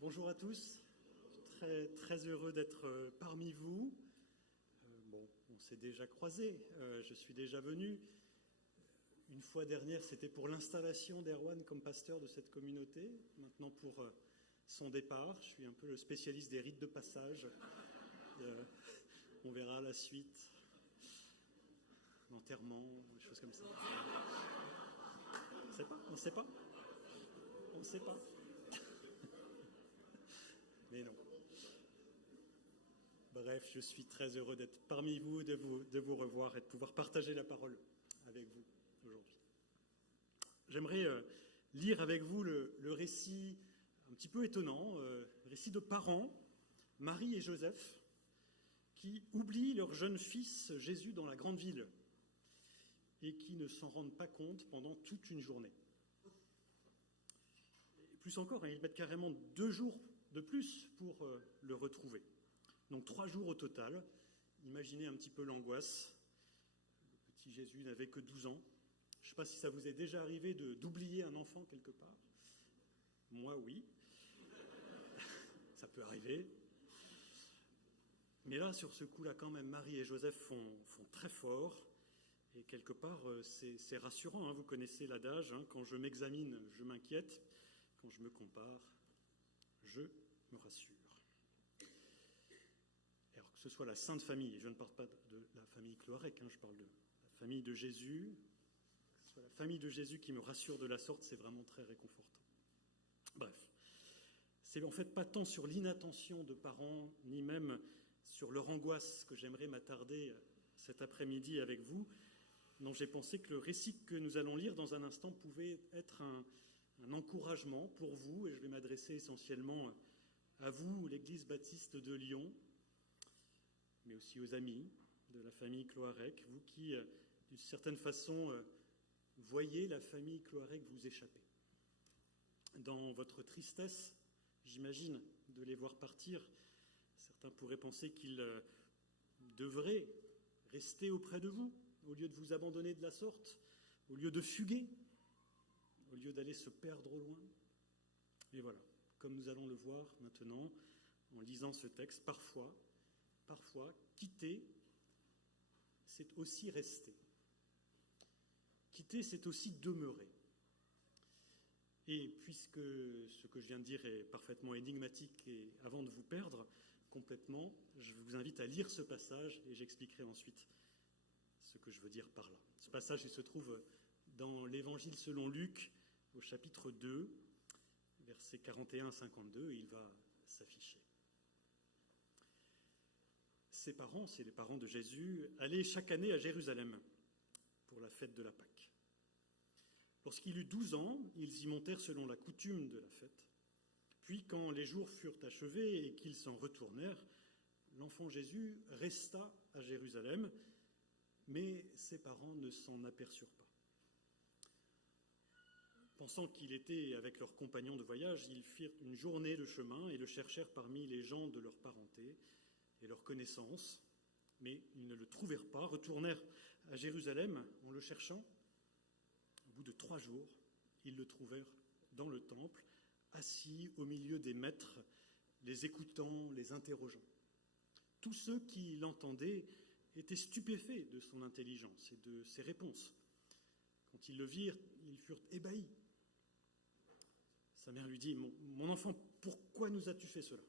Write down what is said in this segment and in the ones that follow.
Bonjour à tous, très heureux d'être parmi vous. On s'est déjà croisés, je suis déjà venu. Une fois dernière, c'était pour l'installation d'Erwan comme pasteur de cette communauté. Maintenant, pour son départ, je suis un peu le spécialiste des rites de passage. On verra la suite, l'enterrement, des choses comme ça. On ne sait pas. Mais non. Bref, je suis très heureux d'être parmi vous, de vous revoir et de pouvoir partager la parole avec vous aujourd'hui. J'aimerais lire avec vous le récit un petit peu étonnant, récit de parents, Marie et Joseph, qui oublient leur jeune fils Jésus dans la grande ville et qui ne s'en rendent pas compte pendant toute une journée. Et plus encore, ils mettent carrément 2 jours de plus pour le retrouver. Donc 3 jours au total. Imaginez un petit peu l'angoisse. Le petit Jésus n'avait que 12 ans. Je ne sais pas si ça vous est déjà arrivé d'oublier un enfant quelque part. Moi, oui. Ça peut arriver. Mais là, sur ce coup-là, quand même, Marie et Joseph font très fort. Et quelque part, c'est rassurant. Hein. Vous connaissez l'adage, hein, quand je m'examine, je m'inquiète. Quand je me compare, je me rassure. Alors que ce soit la Sainte Famille, et je ne parle pas de la famille Cloarec, hein, je parle de la famille de Jésus, que ce soit la famille de Jésus qui me rassure de la sorte, c'est vraiment très réconfortant. Bref, c'est en fait pas tant sur l'inattention de parents, ni même sur leur angoisse que j'aimerais m'attarder cet après-midi avec vous, dont j'ai pensé que le récit que nous allons lire dans un instant pouvait être un encouragement pour vous, et je vais m'adresser essentiellement à vous, l'Église baptiste de Lyon, mais aussi aux amis de la famille Cloarec, vous qui, d'une certaine façon, voyez la famille Cloarec vous échapper. Dans votre tristesse, j'imagine, de les voir partir, certains pourraient penser qu'ils devraient rester auprès de vous, au lieu de vous abandonner de la sorte, au lieu de fuguer, au lieu d'aller se perdre au loin. Et voilà, comme nous allons le voir maintenant, en lisant ce texte, parfois, quitter, c'est aussi rester. Quitter, c'est aussi demeurer. Et puisque ce que je viens de dire est parfaitement énigmatique et avant de vous perdre complètement, je vous invite à lire ce passage et j'expliquerai ensuite ce que je veux dire par là. Ce passage il se trouve dans l'Évangile selon Luc, au chapitre 2, versets 41 à 52, et il va s'afficher. Ses parents, c'est les parents de Jésus, allaient chaque année à Jérusalem pour la fête de la Pâque. Lorsqu'il eut 12 ans, ils y montèrent selon la coutume de la fête. Puis, quand les jours furent achevés et qu'ils s'en retournèrent, l'enfant Jésus resta à Jérusalem, mais ses parents ne s'en aperçurent pas. Pensant qu'il était avec leurs compagnons de voyage, ils firent une journée de chemin et le cherchèrent parmi les gens de leur parenté et leur connaissance, mais ils ne le trouvèrent pas, retournèrent à Jérusalem en le cherchant. Au bout de 3 jours, ils le trouvèrent dans le temple, assis au milieu des maîtres, les écoutant, les interrogeant. Tous ceux qui l'entendaient étaient stupéfaits de son intelligence et de ses réponses. Quand ils le virent, ils furent ébahis. Sa mère lui dit « Mon enfant, pourquoi nous as-tu fait cela ?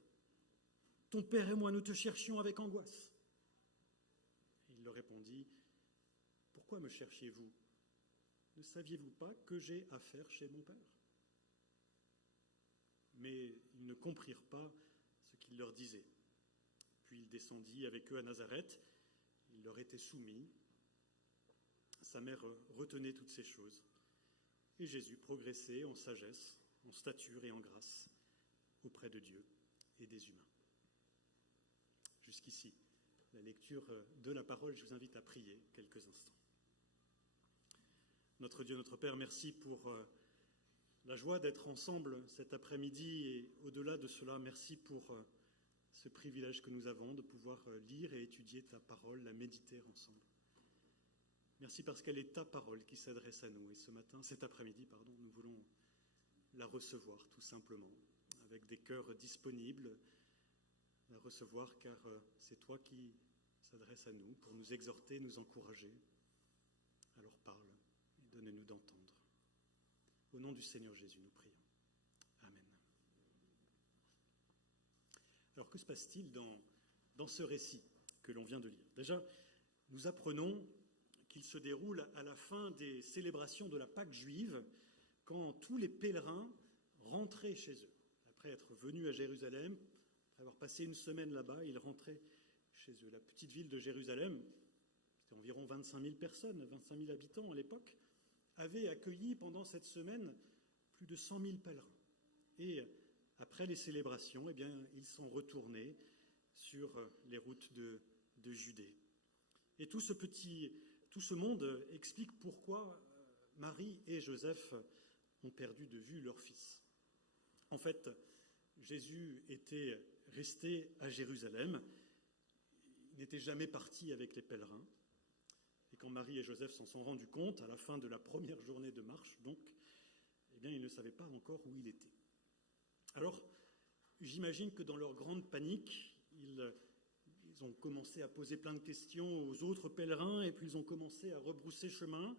Ton père et moi, nous te cherchions avec angoisse. » Il leur répondit « Pourquoi me cherchiez-vous ? Ne saviez-vous pas que j'ai affaire chez mon père ?» Mais ils ne comprirent pas ce qu'il leur disait. Puis il descendit avec eux à Nazareth. Il leur était soumis. Sa mère retenait toutes ces choses. Et Jésus progressait en sagesse, en stature et en grâce auprès de Dieu et des humains. Jusqu'ici, la lecture de la parole, je vous invite à prier quelques instants. Notre Dieu, notre Père, merci pour la joie d'être ensemble cet après-midi et au-delà de cela, merci pour ce privilège que nous avons de pouvoir lire et étudier ta parole, la méditer ensemble. Merci parce qu'elle est ta parole qui s'adresse à nous. Et ce matin, cet après-midi, nous voulons la recevoir tout simplement avec des cœurs disponibles à recevoir, car c'est toi qui s'adresse à nous pour nous exhorter, nous encourager. Alors parle et donne-nous d'entendre. Au nom du Seigneur Jésus, nous prions. Amen. Alors que se passe-t-il dans ce récit que l'on vient de lire? Déjà, nous apprenons qu'il se déroule à la fin des célébrations de la Pâque juive, quand tous les pèlerins rentraient chez eux. Après être venus à Jérusalem, après avoir passé une semaine là-bas, ils rentraient chez eux. La petite ville de Jérusalem, c'était environ 25 000 personnes, 25 000 habitants à l'époque, avait accueilli pendant cette semaine plus de 100 000 pèlerins. Et après les célébrations, eh bien, ils sont retournés sur les routes de Judée. Et tout ce monde explique pourquoi Marie et Joseph ont perdu de vue leur fils. En fait, Jésus était resté à Jérusalem, il n'était jamais parti avec les pèlerins. Et quand Marie et Joseph s'en sont rendus compte, à la fin de la première journée de marche, donc, eh bien, ils ne savaient pas encore où il était. Alors, j'imagine que dans leur grande panique, ils ont commencé à poser plein de questions aux autres pèlerins, et puis ils ont commencé à rebrousser chemin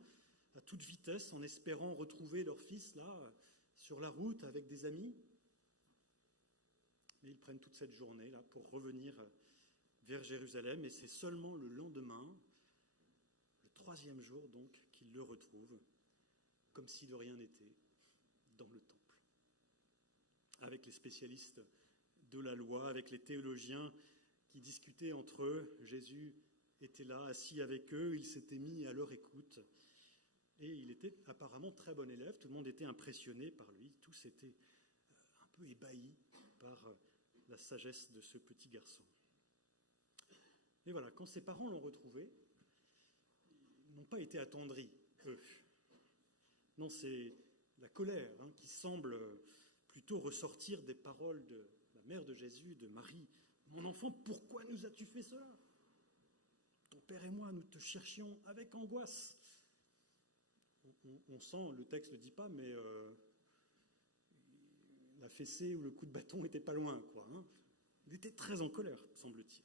à toute vitesse, en espérant retrouver leur fils, là, sur la route, avec des amis. Mais ils prennent toute cette journée, là, pour revenir vers Jérusalem, et c'est seulement le lendemain, le 3e jour, donc, qu'ils le retrouvent, comme si de rien n'était, dans le temple. Avec les spécialistes de la loi, avec les théologiens qui discutaient entre eux, Jésus était là, assis avec eux, il s'était mis à leur écoute, et il était apparemment très bon élève, tout le monde était impressionné par lui, tous étaient un peu ébahis par la sagesse de ce petit garçon. Et voilà, quand ses parents l'ont retrouvé, ils n'ont pas été attendris, eux. Non, c'est la colère qui semble plutôt ressortir des paroles de la mère de Jésus, de Marie. « Mon enfant, pourquoi nous as-tu fait cela? Ton père et moi, nous te cherchions avec angoisse. » On sent, le texte ne le dit pas, mais la fessée ou le coup de bâton n'était pas loin, quoi. Il était très en colère, semble-t-il.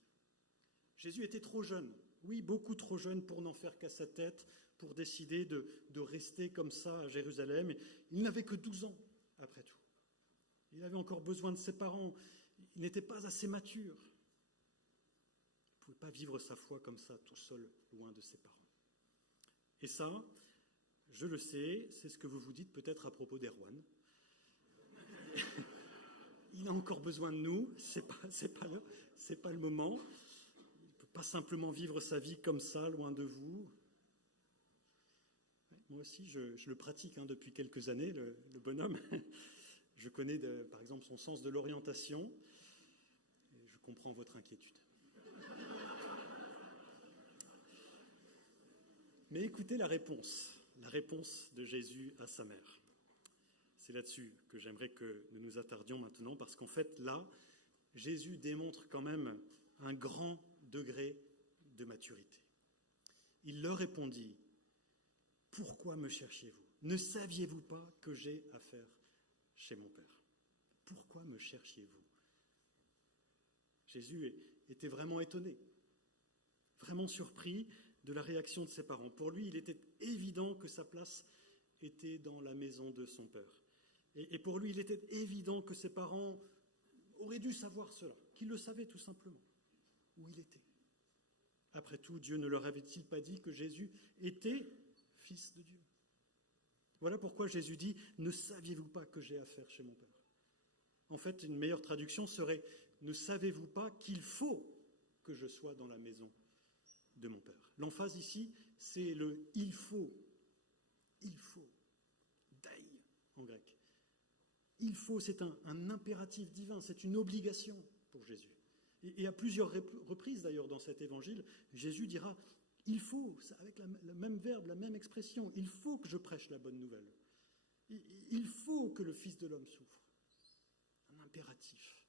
Jésus était trop jeune, oui, beaucoup trop jeune pour n'en faire qu'à sa tête, pour décider de rester comme ça à Jérusalem. Il n'avait que 12 ans, après tout. Il avait encore besoin de ses parents. Il n'était pas assez mature. Il ne pouvait pas vivre sa foi comme ça, tout seul, loin de ses parents. Et ça, je le sais, c'est ce que vous vous dites peut-être à propos d'Erwan. Il a encore besoin de nous, c'est pas le moment. Il ne peut pas simplement vivre sa vie comme ça, loin de vous. Moi aussi, je le pratique depuis quelques années, le bonhomme. Je connais, par exemple, son sens de l'orientation. Et je comprends votre inquiétude. Mais écoutez la réponse de Jésus à sa mère. C'est là-dessus que j'aimerais que nous nous attardions maintenant, parce qu'en fait, là, Jésus démontre quand même un grand degré de maturité. Il leur répondit: « Pourquoi me cherchiez-vous? Ne saviez-vous pas que j'ai affaire chez mon Père? Pourquoi me cherchiez-vous » Jésus était vraiment étonné, vraiment surpris de la réaction de ses parents. Pour lui, il était évident que sa place était dans la maison de son Père. Et pour lui, il était évident que ses parents auraient dû savoir cela, qu'ils le savaient tout simplement, où il était. Après tout, Dieu ne leur avait-il pas dit que Jésus était fils de Dieu? Voilà pourquoi Jésus dit « Ne saviez-vous pas que j'ai affaire chez mon Père ?» En fait, une meilleure traduction serait « Ne savez-vous pas qu'il faut que je sois dans la maison de mon Père ?» L'emphase ici, c'est le « il faut ». Il faut. Dai en grec. Il faut, c'est un impératif divin, c'est une obligation pour Jésus. Et à plusieurs reprises d'ailleurs dans cet évangile, Jésus dira « il faut », avec le même verbe, la même expression, « il faut que je prêche la bonne nouvelle. Il faut que le Fils de l'homme souffre. » Un impératif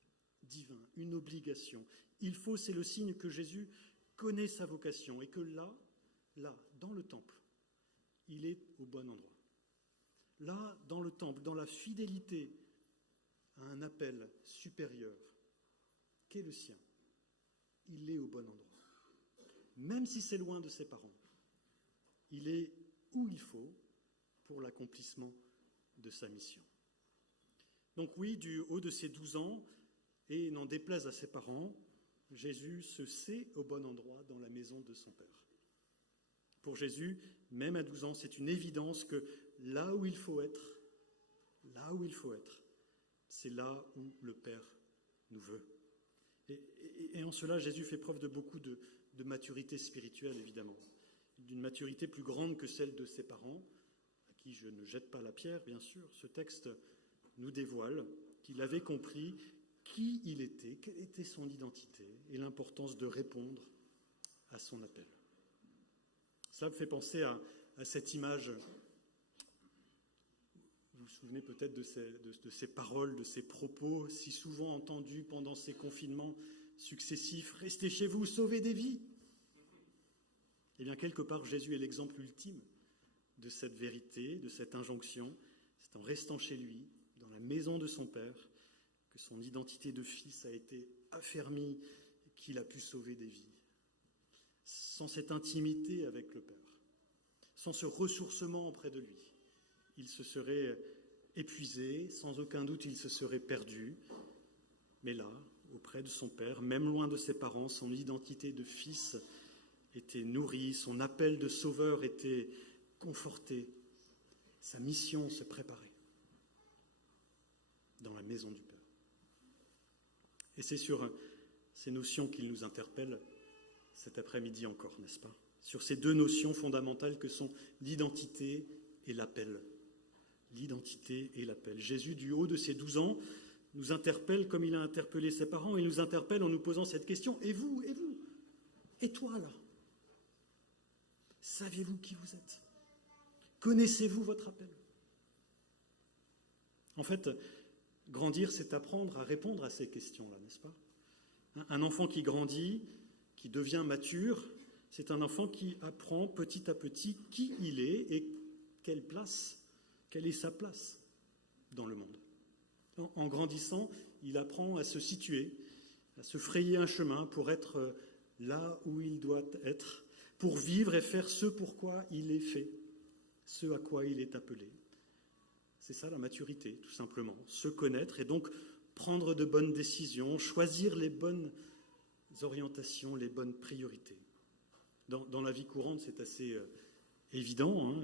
divin, une obligation. Il faut, c'est le signe que Jésus connaît sa vocation et que là, dans le temple, il est au bon endroit. Là, dans le temple, dans la fidélité à un appel supérieur qu'est le sien, il est au bon endroit. Même si c'est loin de ses parents, il est où il faut pour l'accomplissement de sa mission. Donc oui, du haut de ses 12 ans, et n'en déplaise à ses parents, Jésus se sait au bon endroit dans la maison de son Père. Pour Jésus, même à 12 ans, c'est une évidence que là où il faut être, c'est là où le Père nous veut. Et en cela, Jésus fait preuve de beaucoup de maturité spirituelle, évidemment, d'une maturité plus grande que celle de ses parents, à qui je ne jette pas la pierre, bien sûr. Ce texte nous dévoile qu'il avait compris qui il était, quelle était son identité et l'importance de répondre à son appel. Cela me fait penser à cette image. Vous vous souvenez peut-être de ces paroles, de ces propos si souvent entendus pendant ces confinements successifs. « Restez chez vous, sauvez des vies !» Eh bien, quelque part, Jésus est l'exemple ultime de cette vérité, de cette injonction. C'est en restant chez lui, dans la maison de son Père, que son identité de fils a été affermie, qu'il a pu sauver des vies. Sans cette intimité avec le Père, sans ce ressourcement auprès de lui, il se serait épuisé, sans aucun doute il se serait perdu. Mais là, auprès de son Père, même loin de ses parents, son identité de fils était nourrie, son appel de sauveur était conforté, sa mission se préparait dans la maison du Père. Et c'est sur ces notions qu'il nous interpelle cet après-midi encore, n'est-ce pas? Sur ces deux notions fondamentales que sont l'identité et l'appel. L'identité et l'appel. Jésus, du haut de ses 12 ans, nous interpelle comme il a interpellé ses parents. Il nous interpelle en nous posant cette question. Et vous? Et toi, là? Saviez-vous qui vous êtes? Connaissez-vous votre appel? En fait, grandir, c'est apprendre à répondre à ces questions-là, n'est-ce pas? Un enfant qui grandit, qui devient mature, c'est un enfant qui apprend petit à petit qui il est et quelle est sa place dans le monde. En grandissant, il apprend à se situer, à se frayer un chemin pour être là où il doit être, pour vivre et faire ce pourquoi il est fait, ce à quoi il est appelé. C'est ça la maturité, tout simplement. Se connaître et donc prendre de bonnes décisions, choisir les bonnes orientations, les bonnes priorités. Dans la vie courante, c'est assez évident.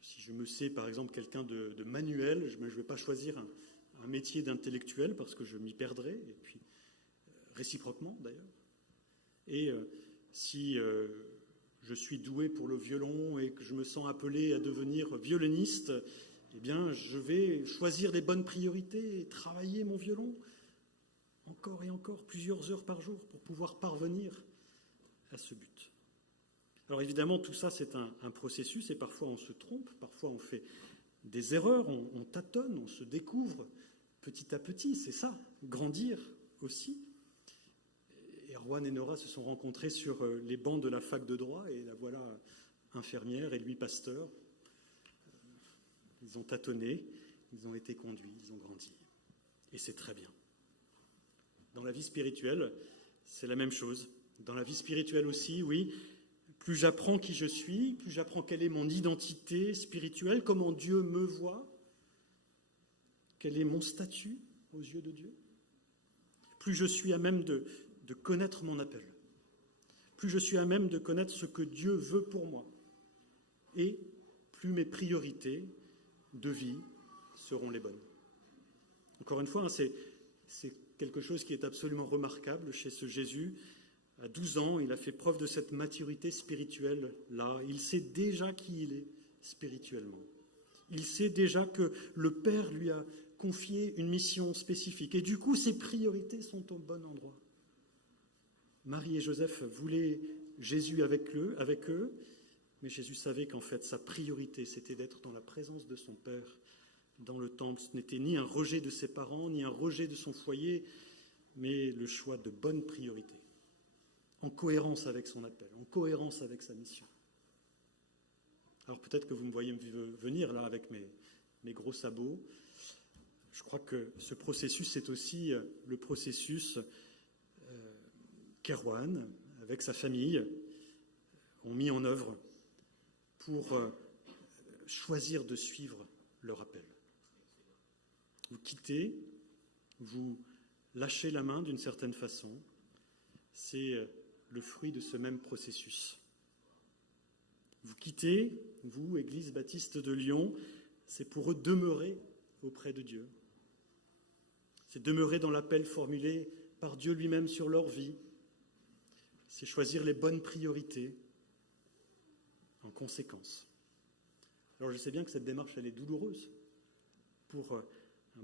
Si je me sais, par exemple, quelqu'un de manuel, je ne vais pas choisir un métier d'intellectuel parce que je m'y perdrais, et puis réciproquement d'ailleurs. Et si je suis doué pour le violon et que je me sens appelé à devenir violoniste, eh bien, je vais choisir les bonnes priorités et travailler mon violon encore et encore, plusieurs heures par jour, pour pouvoir parvenir à ce but. Alors évidemment, tout ça, c'est un processus, et parfois on se trompe, parfois on fait des erreurs, on tâtonne, on se découvre petit à petit, c'est ça, grandir aussi. Erwan et Nora se sont rencontrés sur les bancs de la fac de droit, et la voilà infirmière et lui pasteur. Ils ont tâtonné, ils ont été conduits, ils ont grandi. Et c'est très bien. Dans la vie spirituelle, c'est la même chose. Dans la vie spirituelle aussi, oui, plus j'apprends qui je suis, plus j'apprends quelle est mon identité spirituelle, comment Dieu me voit, quel est mon statut aux yeux de Dieu, plus je suis à même de connaître mon appel, plus je suis à même de connaître ce que Dieu veut pour moi, et plus mes priorités de vie seront les bonnes. Encore une fois, c'est quelque chose qui est absolument remarquable chez ce Jésus. À 12 ans, il a fait preuve de cette maturité spirituelle-là. Il sait déjà qui il est spirituellement. Il sait déjà que le Père lui a confié une mission spécifique. Et du coup, ses priorités sont au bon endroit. Marie et Joseph voulaient Jésus avec eux, mais Jésus savait qu'en fait, sa priorité, c'était d'être dans la présence de son Père, dans le temple. Ce n'était ni un rejet de ses parents, ni un rejet de son foyer, mais le choix de bonnes priorités, en cohérence avec son appel, en cohérence avec sa mission. Alors peut-être que vous me voyez venir là avec mes gros sabots. je crois que ce processus, c'est aussi le processus qu'Erwan, avec sa famille, ont mis en œuvre pour choisir de suivre leur appel. Vous quittez, vous lâchez la main d'une certaine façon, c'est le fruit de ce même processus. Vous quittez, vous, Église baptiste de Lyon, c'est pour eux demeurer auprès de Dieu. C'est demeurer dans l'appel formulé par Dieu lui-même sur leur vie. C'est choisir les bonnes priorités en conséquence. Alors je sais bien que cette démarche, elle est douloureuse pour un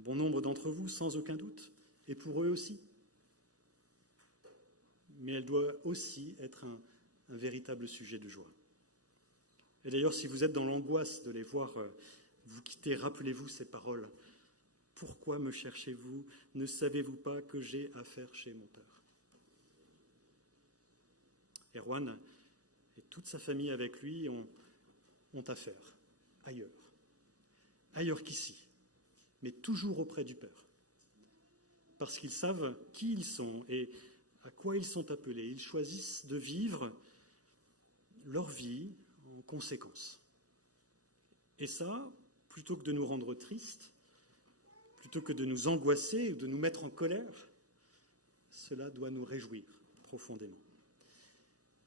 bon nombre d'entre vous, sans aucun doute, et pour eux aussi. Mais elle doit aussi être un véritable sujet de joie. Et d'ailleurs, si vous êtes dans l'angoisse de les voir vous quitter, rappelez-vous ces paroles. « Pourquoi me cherchez-vous? Ne savez-vous pas que j'ai affaire chez mon Père ?» Erwan et toute sa famille avec lui ont affaire ailleurs qu'ici, mais toujours auprès du Père. Parce qu'ils savent qui ils sont et à quoi ils sont appelés. Ils choisissent de vivre leur vie en conséquence. Et ça, plutôt que de nous rendre tristes, plutôt que de nous angoisser ou de nous mettre en colère, cela doit nous réjouir profondément.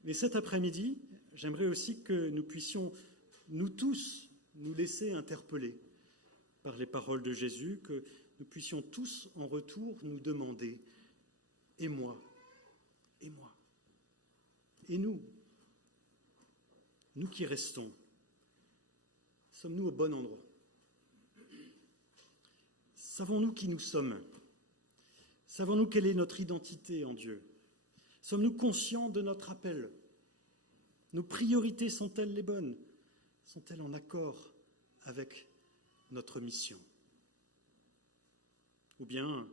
Mais cet après-midi, j'aimerais aussi que nous puissions, nous tous, nous laisser interpeller par les paroles de Jésus, que nous puissions tous en retour nous demander « Et moi ? Et moi ? Et nous ? Nous qui restons, sommes-nous au bon endroit ? Savons-nous qui nous sommes ? Savons-nous quelle est notre identité en Dieu ? Sommes-nous conscients de notre appel ? Nos priorités sont-elles les bonnes ? Sont-elles en accord avec notre mission ? Ou bien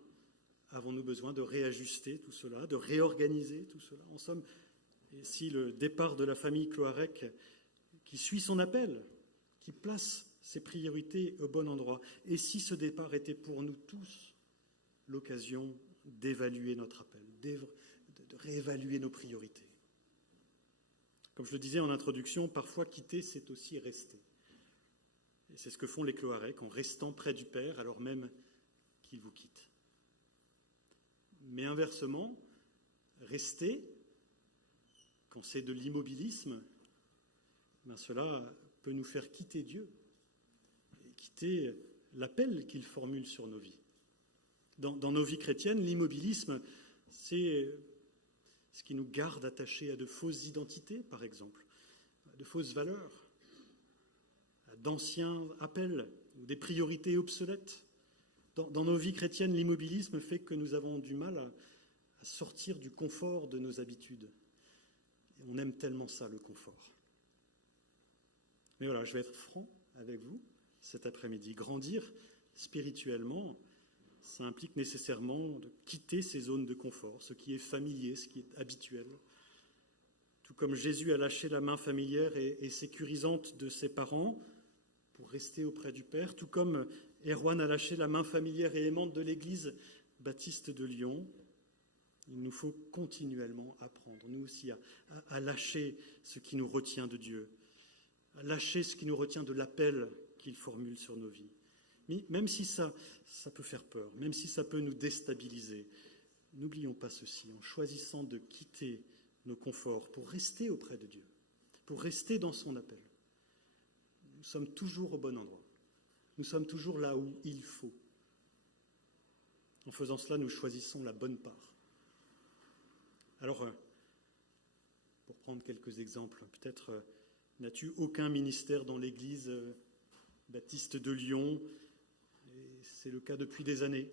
avons-nous besoin de réajuster tout cela, de réorganiser tout cela ? En somme, et si le départ de la famille Cloarec, qui suit son appel, qui place ses priorités au bon endroit, et si ce départ était pour nous tous l'occasion d'évaluer notre appel, de réévaluer nos priorités. Comme je le disais en introduction, parfois quitter, c'est aussi rester. Et c'est ce que font les Cloarec en restant près du Père alors même qu'ils vous quittent. Mais inversement, rester, quand c'est de l'immobilisme, cela peut nous faire quitter Dieu, et quitter l'appel qu'il formule sur nos vies. Dans nos vies chrétiennes, l'immobilisme, c'est ce qui nous garde attachés à de fausses identités, par exemple, à de fausses valeurs, à d'anciens appels ou des priorités obsolètes. Dans nos vies chrétiennes, l'immobilisme fait que nous avons du mal à sortir du confort de nos habitudes. Et on aime tellement ça, le confort. Mais voilà, je vais être franc avec vous cet après-midi. Grandir spirituellement, ça implique nécessairement de quitter ces zones de confort, ce qui est familier, ce qui est habituel. Tout comme Jésus a lâché la main familière et sécurisante de ses parents pour rester auprès du Père, tout comme Erwan a lâché la main familière et aimante de l'Église baptiste de Lyon, il nous faut continuellement apprendre, nous aussi, à lâcher ce qui nous retient de Dieu, à lâcher ce qui nous retient de l'appel qu'il formule sur nos vies. Mais même si ça peut faire peur, même si ça peut nous déstabiliser, n'oublions pas ceci, en choisissant de quitter nos conforts pour rester auprès de Dieu, pour rester dans son appel. Nous sommes toujours au bon endroit. Nous sommes toujours là où il faut. En faisant cela, nous choisissons la bonne part. Alors, pour prendre quelques exemples, peut-être n'as-tu aucun ministère dans l'Église baptiste de Lyon, et c'est le cas depuis des années,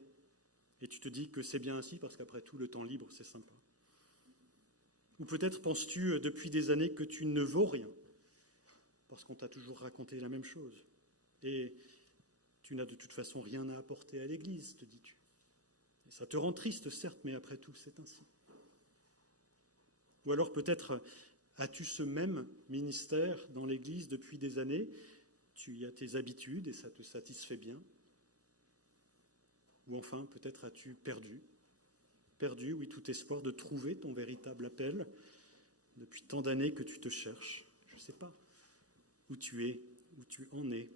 et tu te dis que c'est bien ainsi parce qu'après tout, le temps libre, c'est sympa. Ou peut-être penses-tu depuis des années que tu ne vaux rien, parce qu'on t'a toujours raconté la même chose, et tu n'as de toute façon rien à apporter à l'Église, te dis-tu. Et ça te rend triste, certes, mais après tout, c'est ainsi. Ou alors peut-être as-tu ce même ministère dans l'Église depuis des années, tu y as tes habitudes et ça te satisfait bien. Ou enfin, peut-être as-tu perdu, oui, tout espoir de trouver ton véritable appel depuis tant d'années que tu te cherches. Je ne sais pas où tu es, où tu en es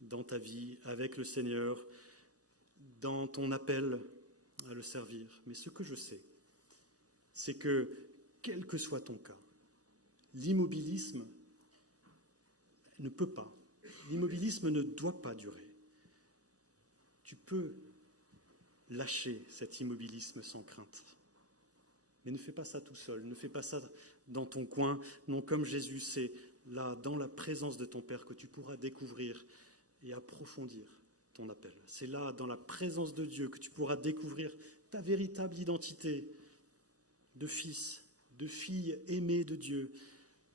dans ta vie avec le Seigneur, dans ton appel à le servir. Mais ce que je sais, c'est que, quel que soit ton cas, l'immobilisme ne peut pas, l'immobilisme ne doit pas durer. Tu peux lâcher cet immobilisme sans crainte. Mais ne fais pas ça tout seul, ne fais pas ça dans ton coin. Non, comme Jésus, c'est là, dans la présence de ton Père, que tu pourras découvrir et approfondir ton appel. C'est là, dans la présence de Dieu, que tu pourras découvrir ta véritable identité de fils, de fille aimée de Dieu,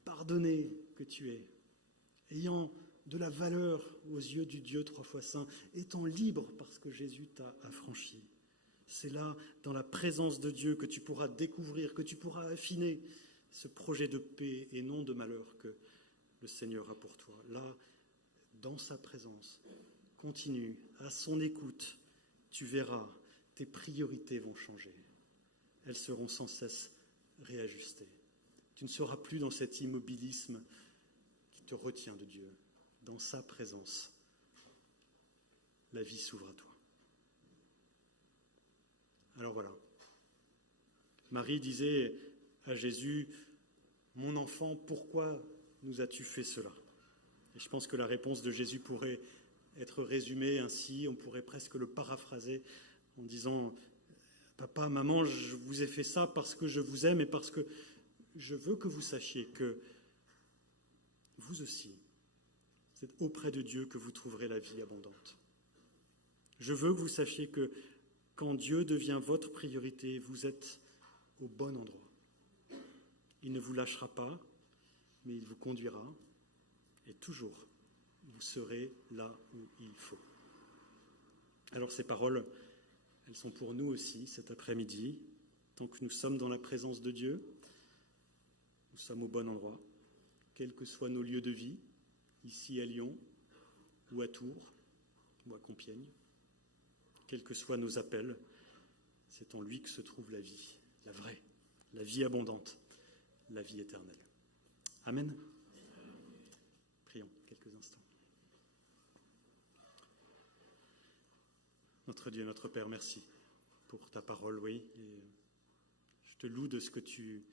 pardonné que tu es, ayant de la valeur aux yeux du Dieu trois fois saint, étant libre parce que Jésus t'a affranchi. C'est là, dans la présence de Dieu, que tu pourras découvrir, que tu pourras affiner ce projet de paix et non de malheur que le Seigneur a pour toi. Là, dans sa présence, continue, à son écoute, tu verras, tes priorités vont changer. Elles seront sans cesse réajustées. Tu ne seras plus dans cet immobilisme qui te retient de Dieu. Dans sa présence, la vie s'ouvre à toi. Alors voilà, Marie disait à Jésus, « Mon enfant, pourquoi nous as-tu fait cela ?» Et je pense que la réponse de Jésus pourrait être résumée ainsi, on pourrait presque le paraphraser en disant, « Papa, maman, je vous ai fait ça parce que je vous aime et parce que je veux que vous sachiez que vous aussi, c'est auprès de Dieu que vous trouverez la vie abondante. Je veux que vous sachiez que quand Dieu devient votre priorité, vous êtes au bon endroit. Il ne vous lâchera pas, mais il vous conduira et toujours, vous serez là où il faut. » Alors ces paroles, elles sont pour nous aussi cet après-midi. Tant que nous sommes dans la présence de Dieu, nous sommes au bon endroit, quels que soient nos lieux de vie, ici à Lyon, ou à Tours, ou à Compiègne, quels que soient nos appels, c'est en lui que se trouve la vie, la vraie, la vie abondante, la vie éternelle. Amen. Prions quelques instants. Notre Dieu, notre Père, merci pour ta parole, oui, et je te loue de ce que tu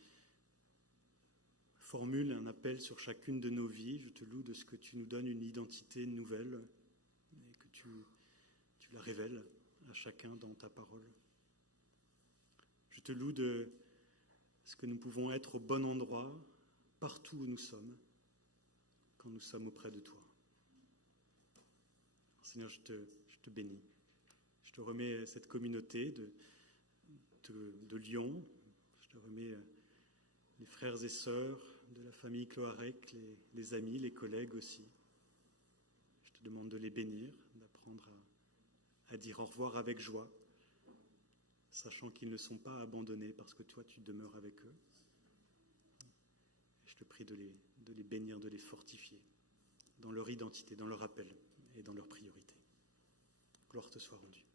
formules un appel sur chacune de nos vies, je te loue de ce que tu nous donnes une identité nouvelle et que tu la révèles à chacun dans ta parole. Je te loue de ce que nous pouvons être au bon endroit, partout où nous sommes, quand nous sommes auprès de toi. Seigneur, je te bénis. Je te remets cette communauté de Lyon. Je te remets les frères et sœurs de la famille Cloarec, les amis, les collègues aussi. Je te demande de les bénir, d'apprendre à dire au revoir avec joie, sachant qu'ils ne sont pas abandonnés parce que toi, tu demeures avec eux. Et je te prie de les bénir, de les fortifier dans leur identité, dans leur appel et dans leur priorité. Gloire te soit rendue.